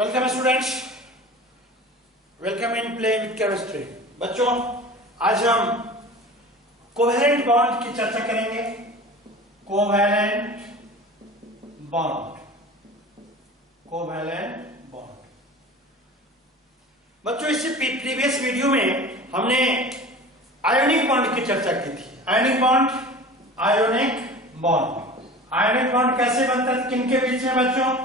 Welcome students, welcome in play with chemistry. बच्चों, आज हम कोवैलेंट बॉन्ड की चर्चा करेंगे। Covalent bond, covalent bond. बच्चों, इससे प्रीवियस वीडियो में हमने आयोनिक बॉन्ड की चर्चा की थी। Ionic bond, ionic bond, ionic bond कैसे बनता है, किनके बीच में बच्चों?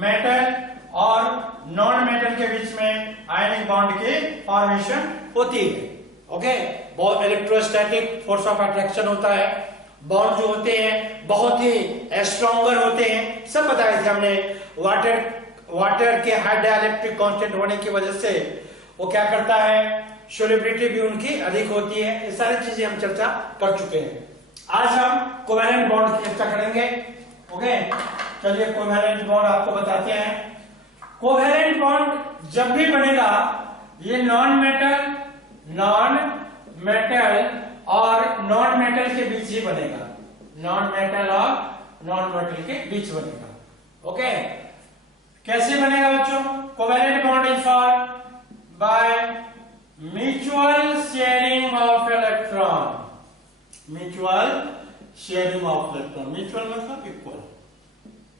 मेटल और नॉन मेटल के बीच में आयनिक बॉन्ड की फॉर्मेशन होती है। ओके, बहुत इलेक्ट्रोस्टैटिक फोर्स ऑफ अट्रैक्शन होता है। बॉन्ड जो होते हैं बहुत ही स्ट्रॉन्गर होते हैं, सब बताए थे हमने। वाटर के हाई डाइलेक्ट्रिक कांस्टेंट होने की वजह से वो क्या करता है, सोल्युबिलिटी भी उनकी अधिक होती है। ये सारी चीजें हम चर्चा कर चुके हैं। आज हम कोवैलेंट बॉन्ड की चर्चा करेंगे। ओके, चलिए कोवैलेंट बॉन्ड आपको बताते हैं। कोवैलेंट बॉन्ड जब भी बनेगा ये नॉन मेटल और नॉन मेटल के बीच ही बनेगा। नॉन मेटल और नॉन मेटल के बीच बनेगा। ओके, कैसे बनेगा बच्चों? Covalent bond is formed by mutual sharing of electron. Mutual sharing of electron, mutual मतलब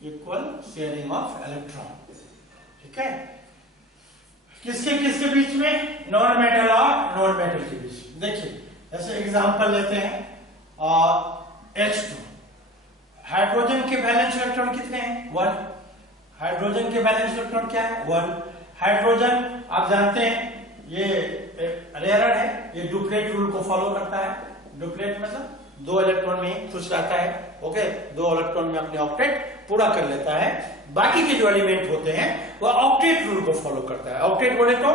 इक्वल शेयरिंग ऑफ इलेक्ट्रॉन। ठीक है, किसके किसके बीच में? नॉन मेटल और नॉन मेटल के बीच। देखिए, ऐसे एग्जांपल लेते हैं। H2, हाइड्रोजन के वैलेंस इलेक्ट्रॉन कितने हैं? 1। हाइड्रोजन के वैलेंस इलेक्ट्रॉन क्या है? 1। हाइड्रोजन आप जानते हैं ये रेयर है, ये डुप्लेट रूल को फॉलो करता है। डुप्लेट मतलब 2 इलेक्ट्रॉन में खुश रहता है। ओके, 2 इलेक्ट्रॉन में अपने ऑक्टेट पूरा कर लेता है। बाकी के जो एलिमेंट होते हैं वो ऑक्टेट रूल को फॉलो करता है। ऑक्टेट बोले तो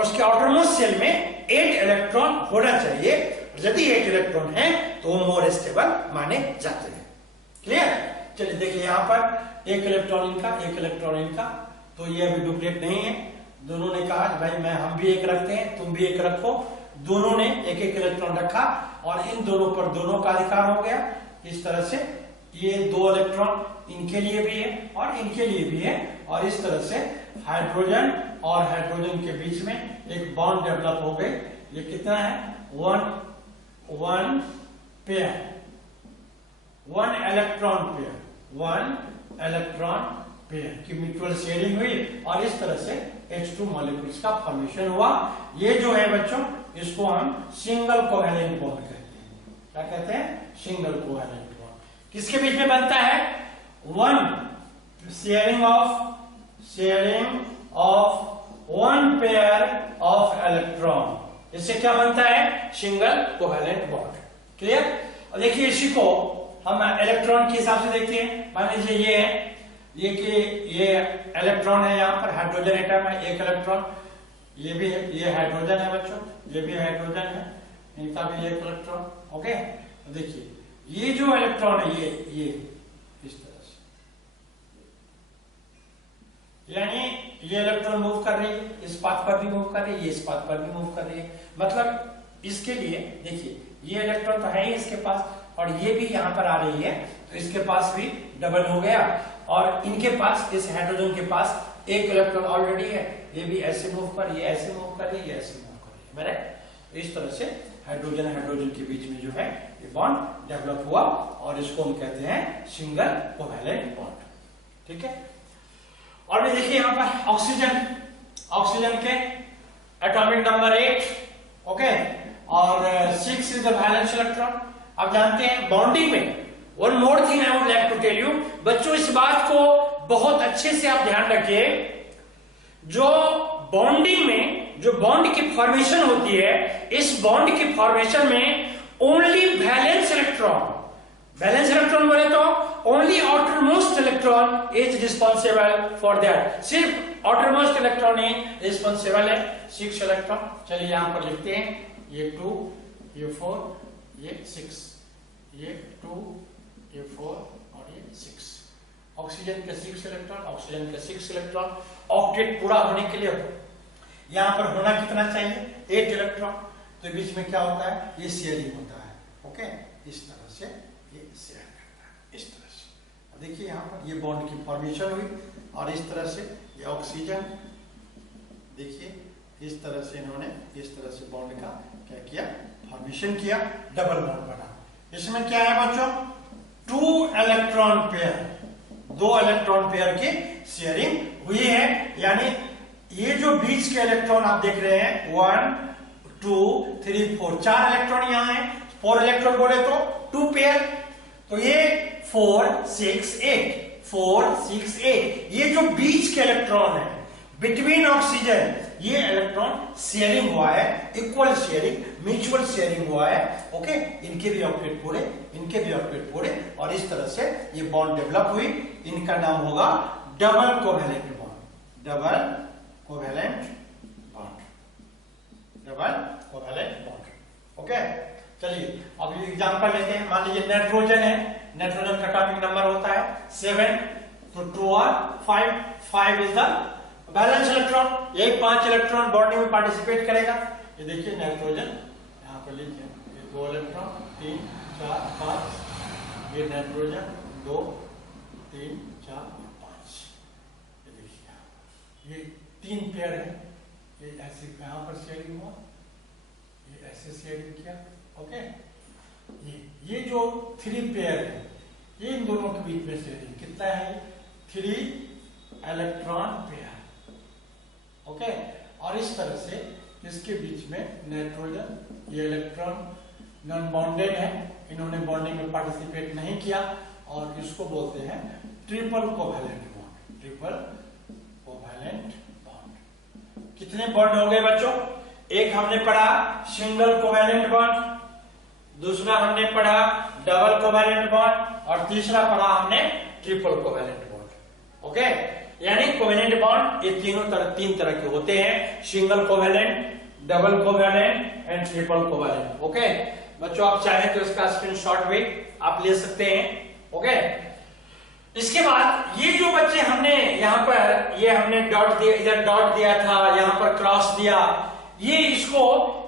उसके आउटरमोस्ट सेल में 8 इलेक्ट्रॉन होना चाहिए। यदि 8 इलेक्ट्रॉन है तो वो मोर स्टेबल माने जाते हैं। क्लियर? चलिए देखिए, यहां पर 1 इलेक्ट्रॉन इनका, 1 इलेक्ट्रॉन इनका, तो ये अभी डुप्लेट नहीं है। दोनों ने कहा भाई हम भी 1 रखते हैं, तुम भी 1 रखो। दोनों ने 1-1 इलेक्ट्रॉन रखा और इन दोनों पर दोनों का अधिकार हो गया। इस तरह से ये 2 इलेक्ट्रॉन इनके लिए भी है और इनके लिए भी है, और इस तरह से हाइड्रोजन और हाइड्रोजन के बीच में एक बॉन्ड डेवलप हो गई। ये कितना है? 1 pair, 1 electron pair, 1 electron pair की म्यूचुअल शेयरिंग हुई और इस तरह से H2 मॉलिक्यूल्स का फॉर्मेशन हुआ। ये जो है बच्चों, इसको हम सिंगल कोवैलेंट बॉन्ड कहते हैं। क्या कहते हैं? Single covalent bond. किसके बीच में बनता है? 1 sharing of 1 pair of electron. इससे क्या बनता है? Single covalent bond. क्लियर? और देखिए, इसी को हम इलेक्ट्रॉन के हिसाब से देखते हैं। मान लीजिए ये है, ये इलेक्ट्रॉन है, यहाँ पर हाइड्रोजन एटम है, 1 इलेक्ट्रॉन। ये भी है, ये हाइड्रोजन है बच्चों, ये भी हाइड्रोजन है, इनका भी 1 इलेक्ट्रॉन। ओके, देखिए ये जो इलेक्ट्रॉन है ये इस तरह से, यानी ये इलेक्ट्रॉन मूव कर रही है, इस पाथ पर भी मूव कर रही है, ये इस पाथ पर भी मूव कर रही है। मतलब इसके लिए देखिए, ये इलेक्ट्रॉन तो है ही इसके पास और ये भी यहाँ पर आ रही है, तो इसके पास भी डबल हो गया। और इनके पास, इस हाइड्रोजन के पास 1 इलेक्ट्रॉन ऑलरेडी है, ये भी ऐसे मूव कर, ये ऐसे मूव कर रही है, ये ऐसे मूव कर रही है। बराबर, इस तरह से हाइड्रोजन के बीच में जो है ये बॉन्ड डेवलप हुआ और इसको हम कहते हैं सिंगल कोवैलेंट बॉन्ड। ठीक है, और भी देखिए यहाँ पर ऑक्सीजन के एटॉमिक नंबर 8, ओके, और 6 इज द वैलेंस इलेक्ट्रॉन। आप जानते हैं बॉन्डिंग में, one more thing I would like to tell you बच्चों, इस बात को बहुत अच्छे से आप ध्यान रखिए। जो बॉन्डिंग में जो बॉन्ड की फॉर्मेशन होती है, इस बॉन्ड की फॉर्मेशन में ओनली वैलेंस इलेक्ट्रॉन बोले तो only outermost electron is responsible for that. सिर्फ आउटरमोस्ट इलेक्ट्रॉन ही रिस्पॉन्सिबल है, 6 इलेक्ट्रॉन। चलिए यहां पर लिखते हैं, ये 2, ये 4, ये 6, ये 2, ये 4 और ये 6। ऑक्सीजन के 6 इलेक्ट्रॉन, ऑक्सीजन के 6 इलेक्ट्रॉन। ऑक्टेट पूरा होने के लिए यहां पर होना कितना चाहिए? 8 इलेक्ट्रॉन। तो बीच में क्या होता है? ये शेयरिंग होता है। ओके, इस तरह से ये शेयर करता है, इस तरह से। देखिए यहाँ पर ये बॉन्ड की फॉर्मेशन हुई और इस तरह से ये ऑक्सीजन, देखिए इस तरह से इन्होंने इस तरह से बॉन्ड का क्या किया, फॉर्मेशन किया, डबल बॉन्ड बना। इसमें क्या है बच्चों, 2 इलेक्ट्रॉन पेयर, 2 इलेक्ट्रॉन पेयर की शेयरिंग हुई है। यानी ये जो बीच के इलेक्ट्रॉन आप देख रहे हैं 1 2 3 4, 4 इलेक्ट्रॉन यहां है, 4 इलेक्ट्रॉन बोले तो 2 पेयर, तो ये 4 6 8, 4 6 8, ये जो बीच के इलेक्ट्रॉन है बिटवीन ऑक्सीजन, ये इलेक्ट्रॉन शेयरिंग हुआ है, इक्वल शेयरिंग, म्यूचुअल शेयरिंग हुआ है। ओके, इनके भी ऑक्टेट पूरे, इनके भी ऑक्टेट पूरे, और इस तरह से ये बॉन्ड डेवलप हुई। इनका नाम होगा double covalent bond, double covalent bond, double covalent bond. Okay, चलिए अब ये एग्जांपल लेते हैं। मान लीजिए नाइट्रोजन है, नाइट्रोजन का एटॉमिक नंबर होता है 7, तो 2 और 5, 5 इज द बैलेंस इलेक्ट्रॉन, यही 5 इलेक्ट्रॉन बॉन्डिंग में पार्टिसिपेट करेगा। ये देखिए नाइट्रोजन यहाँ पर लिखिए, ये 2 इलेक्ट्रॉन, 3 4 5, ये नाइट्रोजन 2 3 4 5, ये देखिए ये 3 पेयर है, ये ऐसे यहाँ पर शेयरिंग हुआ, ये ऐसे शेयरिंग किया। ओके, ये जो 3 पेयर है, ये इन दोनों के बीच में शेयरिंग कितना है, 3 इलेक्ट्रॉन पेयर। ओके, और इस तरह से इसके बीच में नाइट्रोजन, ये इलेक्ट्रॉन नॉन बॉन्डेड है, इन्होंने बॉन्डिंग में पार्टिसिपेट नहीं किया, और इसको बोलते हैं triple covalent bond, triple covalent bond. कितने बॉन्ड हो गए बच्चों, एक हमने पढ़ा सिंगल कोवैलेंट बॉन्ड, दूसरा हमने पढ़ा डबल कोवैलेंट बॉन्ड, और तीसरा पढ़ा हमने ट्रिपल कोवैलेंट बॉन्ड। ओके, यानी कोवैलेंट बॉन्ड ये तीन तरह के होते हैं, single covalent, double covalent and triple covalent. Okay बच्चों, आप चाहे तो इसका स्क्रीनशॉट भी आप ले सकते हैं। ओके, इसके बाद ये जो बच्चे हमने यहाँ पर, ये हमने डॉट दिया, इधर डॉट दिया था, यहाँ पर क्रॉस दिया, ये इसको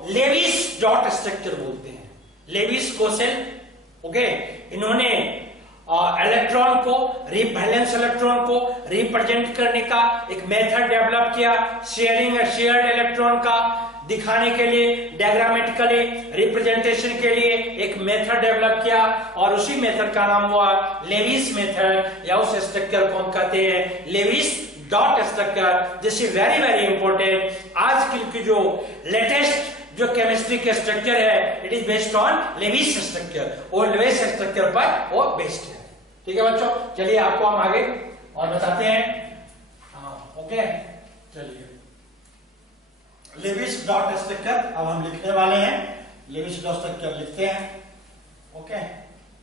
लेविस डॉट स्ट्रक्चर बोलते हैं, लेविस गोसेल। ओके, इन्होंने इलेक्ट्रॉन को, वैलेंस इलेक्ट्रॉन को रिप्रेजेंट करने का एक मेथड डेवलप किया, शेयरिंग शेयर्ड इलेक्ट्रॉन का दिखाने के लिए, डायग्रामेटिकली रिप्रेजेंटेशन के लिए एक मेथड डेवलप किया, और उसी मेथड का नाम हुआ लेविस मेथड, या उस स्ट्रक्चर को हम कहते हैं Lewis dot structure. This is very very important. आज की जो लेटेस्ट जो केमिस्ट्री के स्ट्रक्चर है, it is based on Lewis structure, वो लेविस स्ट्रक्चर पर वो बेस्ड है। ठीक है बच्चों, चलिए आपको हम आगे और बताते हैं। ओके, चलिए लेविस डॉट स्ट्रक्चर अब हम लिखने वाले हैं, लेविस डॉट स्ट्रक्चर लिखते हैं। ओके,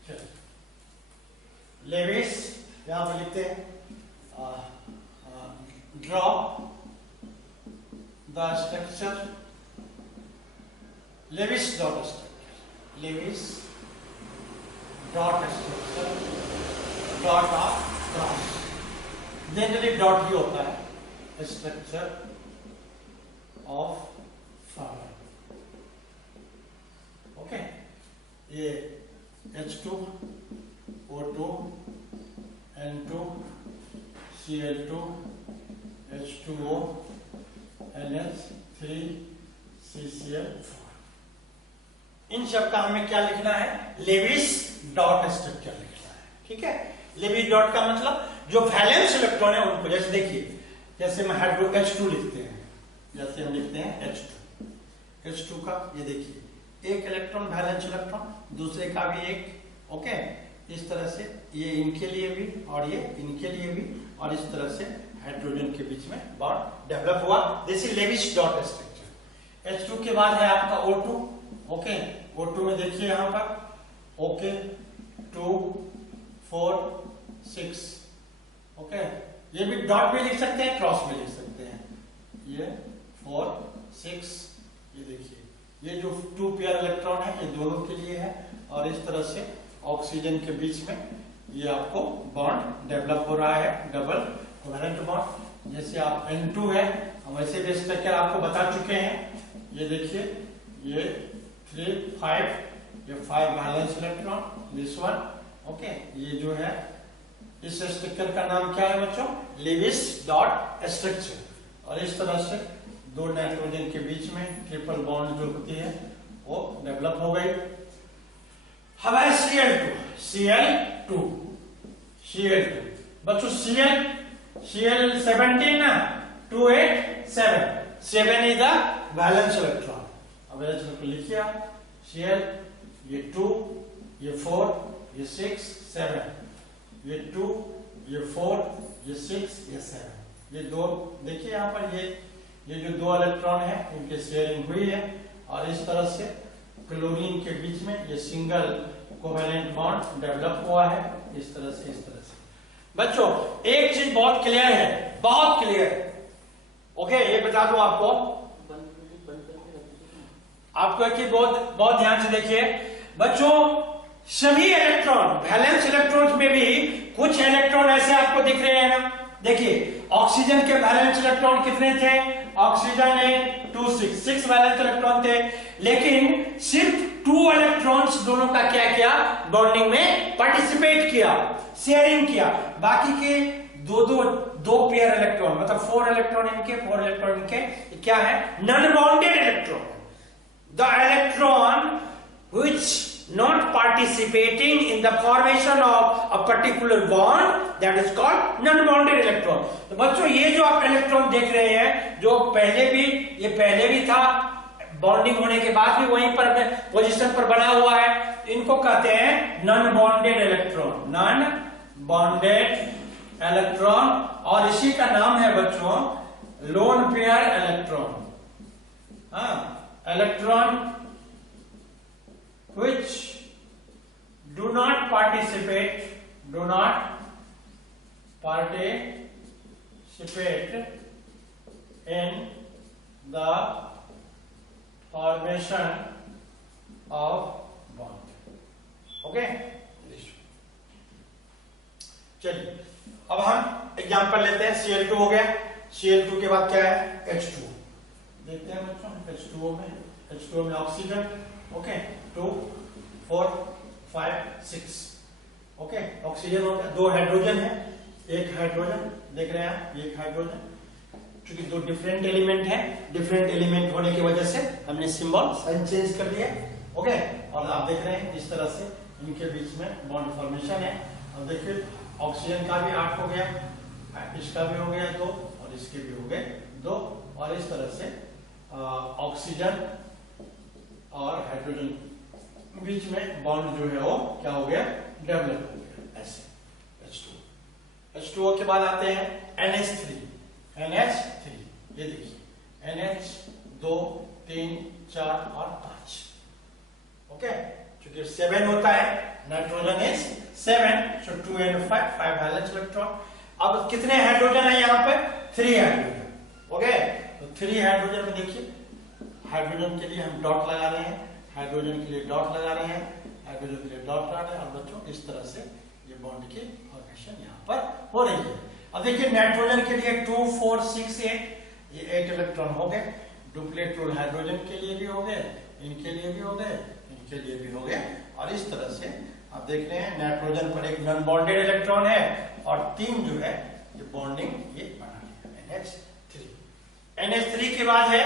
चलिए लेविस यहां पर लिखते हैं, draw the structure Lewis dot structure, Lewis dot structure, dot of cross, generally dot ही होता है, स्ट्रक्चर ऑफ फार्मर। ओके, ये H2 O2 N2 Cl2 H2O NH3 CCl4, इन सब का हमें क्या लिखना है, लेविस डॉट स्ट्रक्चर लिखना है। ठीक है, लेविस डॉट का मतलब जो वैलेंस इलेक्ट्रॉन है उनको, जैसे देखिए, जैसे हम हाइड्रो H2 लिखते हैं, जैसे हम लिखते हैं H2 का, ये देखिए एक इलेक्ट्रॉन वैलेंस इलेक्ट्रॉन, दूसरे का भी एक। ओके, इस तरह से ये इनके लिए भी और ये इनके लिए भी, और इस तरह से हाइड्रोजन के बीच में बॉन्ड डेवलप हुआ। This is Lewis dot structure. H2 के बाद है आपका O2। ओके, O2 में देखिए यहां पर ओके 2 4 6। ओके, ये भी डॉट भी लिख सकते हैं, क्रॉस भी लिख सकते हैं, ये 4 6, ये देखिए ये जो 2 पेयर इलेक्ट्रॉन है ये दोनों के लिए है, और इस तरह से ऑक्सीजन के बीच में ये आपको बॉन्ड डेवलप हो रहा है, डबल कोवैलेंट बॉन्ड। जैसे आप N2 है, हम ऐसे भी स्ट्रक्चर आपको बता चुके हैं। ये देखिए ये 3 5, ये 5 valence electron, this one. Okay, ये जो है इस स्ट्रक्चर का नाम क्या है बच्चों? Lewis dot structure. और इस तरह से दो नाइट्रोजन के बीच में ट्रिपल बॉन्ड जो होती है वो डेवलप हो गई। अब है Cl2 बच्चों, Cl17 ना 2 8 7 इज द वैलेंस इलेक्ट्रॉन। अब वैलेंस इलेक्ट्रॉन लिखिए आप, Cl ये 2 ये 4 ये 6 7, ये 2 ये 4 ये 6 ये 7, ये दो देखिए यहाँ पर ये जो दो इलेक्ट्रॉन है उनके शेयरिंग हुई है। और इस तरह से क्लोरीन के बीच में ये सिंगल कोवेलेंट बॉन्ड डेवलप हुआ है। इस तरह से बच्चों एक चीज बहुत क्लियर है, बहुत क्लियर। ओके, ये बता दूं आपको एक चीज बहुत ध्यान से देखिए बच्चों, सभी इलेक्ट्रॉन वैलेंस इलेक्ट्रॉन्स में भी कुछ इलेक्ट्रॉन ऐसे आपको दिख रहे हैं ना। देखिए ऑक्सीजन के वैलेंस इलेक्ट्रॉन कितने थे? ऑक्सीजन है 2 6 वैलेंस इलेक्ट्रॉन थे, लेकिन सिर्फ 2 इलेक्ट्रॉन्स दोनों का क्या किया? बॉन्डिंग में पार्टिसिपेट किया, शेयरिंग किया। बाकी के दो पेयर इलेक्ट्रॉन मतलब 4 इलेक्ट्रॉन इनके 4 इलेक्ट्रॉन इनके क्या है? Non bonded electron. The electron which not participating in the formation of a particular bond, that is called non-bonded electron। तो बच्चों ये जो आप इलेक्ट्रॉन देख रहे हैं, जो पहले भी था, बॉन्डिंग होने के बाद भी वहीं पर पोजीशन पर बना हुआ है, इनको कहते हैं non bonded electron. Non bonded electron, और इसी का नाम है बच्चों लोन पेयर इलेक्ट्रॉन। हाँ, electron which do not participate in the formation of bond। Okay, चलिए अब हम एग्जांपल लेते हैं। Cl2 हो गया, Cl2 के बाद क्या है? H2 देखते हैं बच्चों। H2O में ऑक्सीजन, ओके 2 4 5 6, ओके ऑक्सीजन हो गया। 2 हाइड्रोजन है, एक हाइड्रोजन देख रहे हैं आप, एक हाइड्रोजन। क्योंकि 2 डिफरेंट एलिमेंट है, डिफरेंट एलिमेंट होने की वजह से हमने सिंबल साइन चेंज कर दिया, ओके। और आप देख रहे हैं इस तरह से इनके बीच में बॉन्ड फॉर्मेशन है। और देखिए ऑक्सीजन का भी 8 हो गया, इसका भी हो गया 2, और इसके भी हो गए 2। और इस तरह से ऑक्सीजन और हाइड्रोजन बीच में बॉन्ड जो है वो क्या हो गया? डेवलप हो गया ऐसे। H2O के बाद आते हैं NH3। ये देखिए NH 2 3 4 और 5, ओके। क्योंकि 7 होता है, nitrogen is 7, so 2 and 5 valence electron. अब कितने हाइड्रोजन है यहाँ पे? 3 हाइड्रोजन, ओके। तो 3 हाइड्रोजन में देखिए, हाइड्रोजन के लिए हम डॉट लगा रहे हैं, हाइड्रोजन के लिए डॉट लगा रहे हैं, हाइड्रोजन के लिए डॉट लगा रहे हैं। और बच्चों इस तरह से ये बॉन्ड की फॉर्मेशन यहाँ पर हो रही है। अब देखिए नाइट्रोजन के लिए 2 4 6 8, ये 8 इलेक्ट्रॉन हो गए। डुप्लेट रोल हाइड्रोजन के लिए भी हो गए, इनके लिए भी हो गए, इनके लिए भी हो गए। और इस तरह से आप देख रहे हैं नाइट्रोजन पर एक नॉन बॉन्डेड इलेक्ट्रॉन है और 3 जो है ये बॉन्डिंग ये बना लिया NH3 के बाद है,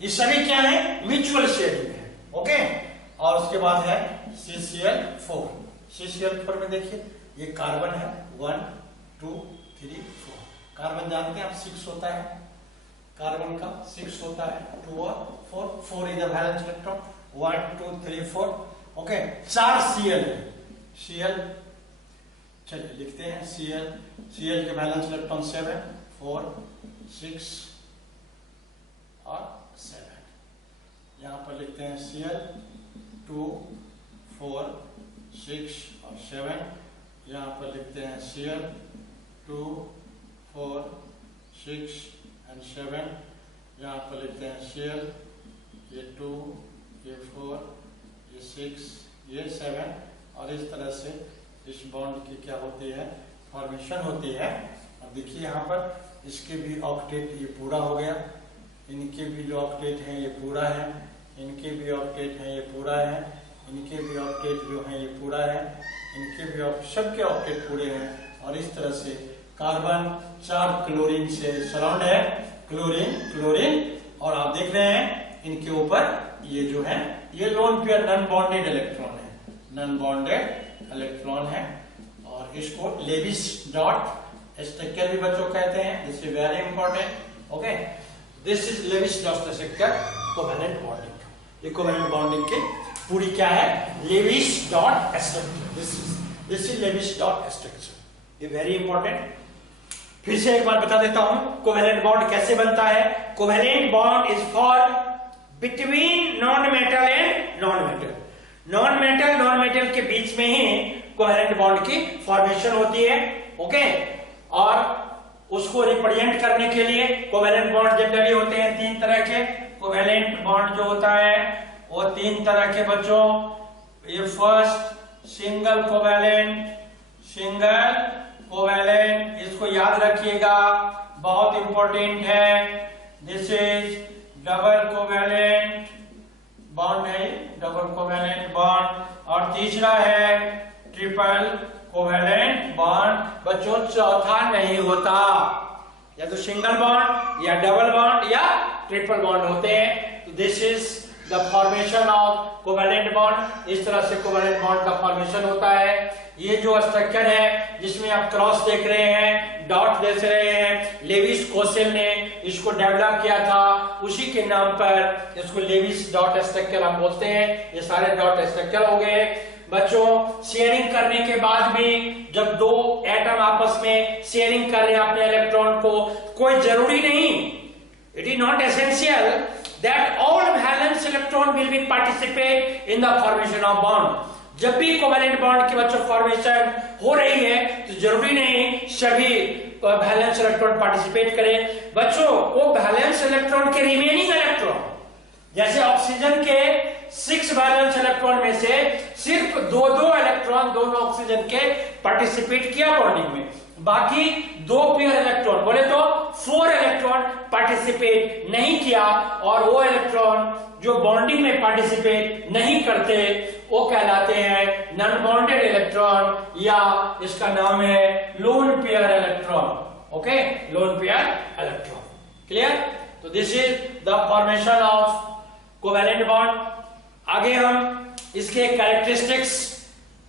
ये सभी क्या है? म्यूचुअल शेयरिंग है, ओके। और उसके बाद है CCl4 में देखिए ये कार्बन है 1 2 3 4। कार्बन जानते हैं आप 6 होता है, कार्बन का 6 होता है, 2 और 4 is the valence electron, 1 2 3 4, okay. 4 Cl है, Cl चलिए लिखते हैं Cl के वैलेंस इलेक्ट्रॉन 7 4 6 और 7। यहाँ पर लिखते हैं Cl 2 4 6 और 7। यहाँ पर लिखते हैं Cl 2 4 6 and 7। यहाँ पर लिखते हैं Cl ये 2 ये 4 ये 6 ये 7। और इस तरह से इस बॉन्ड की क्या होती है? फॉर्मेशन होती है। अब देखिए यहाँ पर इसके भी ऑक्टेट ये पूरा हो गया, इनके भी जो ऑक्टेट हैं ये पूरा है, इनके भी ऑक्टेट हैं ये पूरा है, इनके भी ऑक्टेट जो हैं ये पूरा है, इनके भी सबके ऑक्टेट पूरे हैं। और इस तरह से कार्बन 4 क्लोरीन से सराउंड है, क्लोरीन क्लोरीन, और आप देख रहे हैं इनके ऊपर ये जो है ये lone pair non bonded electron है, नॉन बॉन्डेड इलेक्ट्रॉन है, और इसको लेविस डॉट स्ट्रक्चर भी बच्चों कहते हैं। This is very important. Okay, this is Lewis dot structure covalent bonding. ये कोवैलेंट बॉन्डिंग की पूरी क्या है, Lewis dot structure. This is Lewis dot structure, ये वेरी इंपॉर्टेंट। फिर से एक बार बता देता हूं कोवैलेंट बॉन्ड कैसे बनता है। Covalent bond is form between non metal and non metal. Non metal के बीच में ही कोवैलेंट बॉन्ड की फॉर्मेशन होती है। ओके, और उसको रिप्रेजेंट करने के लिए कोवैलेंट बॉन्ड जनरली होते हैं 3 तरह के। कोवैलेंट बॉन्ड जो होता है वो 3 तरह के बच्चों। ये फर्स्ट सिंगल कोवैलेंट, इसको याद रखिएगा, बहुत इंपॉर्टेंट है। This is double covalent bond है, डबल कोवैलेंट बॉन्ड। और तीसरा है ट्रिपल कोवैलेंट बॉन्ड। बच्चों चौथा नहीं होता, या तो सिंगल बॉन्ड या डबल बॉन्ड या ट्रिपल बॉन्ड होते हैं। तो this is the formation of covalent bond. इस तरह से कोवैलेंट बॉन्ड का फॉर्मेशन होता है। ये जो स्ट्रक्चर है जिसमें आप क्रॉस देख रहे हैं, डॉट देख रहे हैं, लेविस कोसेल ने इसको डेवलप किया था, उसी के नाम पर इसको लेविस डॉट स्ट्रक्चर हम बोलते हैं। ये सारे डॉट स्ट्रक्चर हो गए। बच्चों शेयरिंग करने के बाद भी जब 2 एटम आपस में शेयरिंग कर रहे हैं अपने इलेक्ट्रॉन को, कोई जरूरी नहीं, it is not essential that all valence electron will be participate in the formation of bond. जब भी कोवैलेंट बॉन्ड की बच्चों फॉर्मेशन हो रही है तो जरूरी नहीं सभी वैलेंस इलेक्ट्रॉन पार्टिसिपेट करें। बच्चों वो वैलेंस इलेक्ट्रॉन के रिमेनिंग इलेक्ट्रॉन, जैसे ऑक्सीजन के 6 वैलेंस इलेक्ट्रॉन में से सिर्फ 2 इलेक्ट्रॉन दोनों ऑक्सीजन के पार्टिसिपेट किया बॉन्डिंग में, बाकी 2 पेयर इलेक्ट्रॉन बोले तो 4 इलेक्ट्रॉन पार्टिसिपेट नहीं किया। और वो इलेक्ट्रॉन जो बॉन्डिंग में पार्टिसिपेट नहीं करते वो कहलाते हैं नॉन बॉन्डेड इलेक्ट्रॉन, या इसका नाम है lone pair electron. Okay, lone pair electron, clear. तो this is the formation of covalent bond. आगे हम इसके कैरेक्टरिस्टिक्स,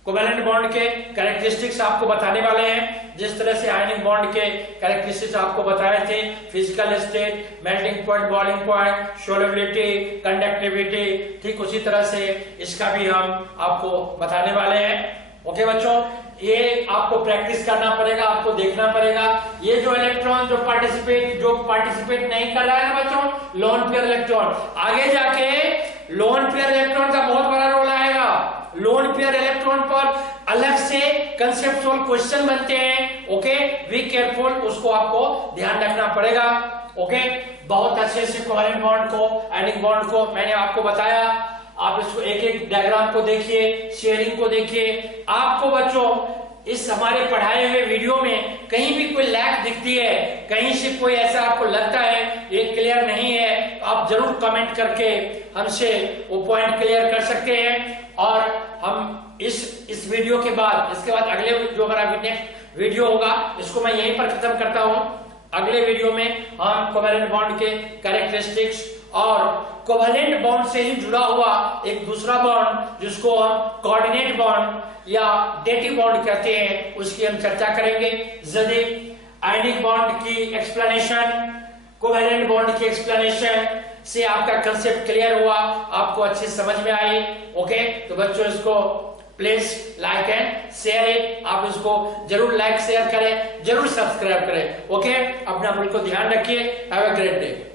कोवैलेंट बॉन्ड के कैरेक्टरिस्टिक्स आपको बताने वाले हैं। जिस तरह से आयनिक बॉन्ड के कैरेक्टरिस्टिक्स आपको बताए थे, physical state, melting point, boiling point, solubility, conductivity, ठीक उसी तरह से इसका भी हम आपको बताने वाले हैं। ओके बच्चों, ये आपको प्रैक्टिस करना पड़ेगा, आपको देखना पड़ेगा। ये जो इलेक्ट्रॉन जो पार्टिसिपेट नहीं कर रहा है ना बच्चों, लोन पेयर इलेक्ट्रॉन, आगे जाके लोन पेयर इलेक्ट्रॉन का बहुत बड़ा रोल आएगा। लोन पेयर इलेक्ट्रॉन पर अलग से कंसेप्चुअल क्वेश्चन बनते हैं। ओके, बी केयरफुल, उसको आपको ध्यान रखना पड़ेगा। ओके, बहुत अच्छे से कोवैलेंट बॉन्ड को, आयनिक बॉन्ड को मैंने आपको बताया। आप इसको एक डायग्राम को देखिए, शेयरिंग को देखिए। आपको बच्चों इस हमारे पढ़ाए हुए वीडियो में कहीं भी कोई लैक दिखती है, कहीं से कोई ऐसा आपको लगता है ये क्लियर नहीं है, तो आप जरूर कमेंट करके हमसे वो पॉइंट क्लियर कर सकते हैं। और हम इस वीडियो के बाद, इसके बाद अगले जो हमारा नेक्स्ट वीडियो होगा इसको मैं यहीं पर खत्म करता हूं। अगले वीडियो में हम कोवैलेंट बॉन्ड के कैरेक्टरिस्टिक्स और कोवैलेंट बॉन्ड से ही जुड़ा हुआ एक दूसरा बॉन्ड जिसको हम कोऑर्डिनेट बॉन्ड या डेटिव बॉन्ड कहते हैं, उसकी हम चर्चा करेंगे। यदि आयनिक बॉन्ड की एक्सप्लेनेशन, कोवैलेंट बॉन्ड की एक्सप्लेनेशन से आपका कंसेप्ट क्लियर हुआ, आपको अच्छी समझ में आई, ओके, तो बच्चों इसको please like and share it. आप इसको जरूर लाइक शेयर करें, जरूर सब्सक्राइब करें। ओके, अपना बिल्कुल ध्यान रखिए। Have a great day.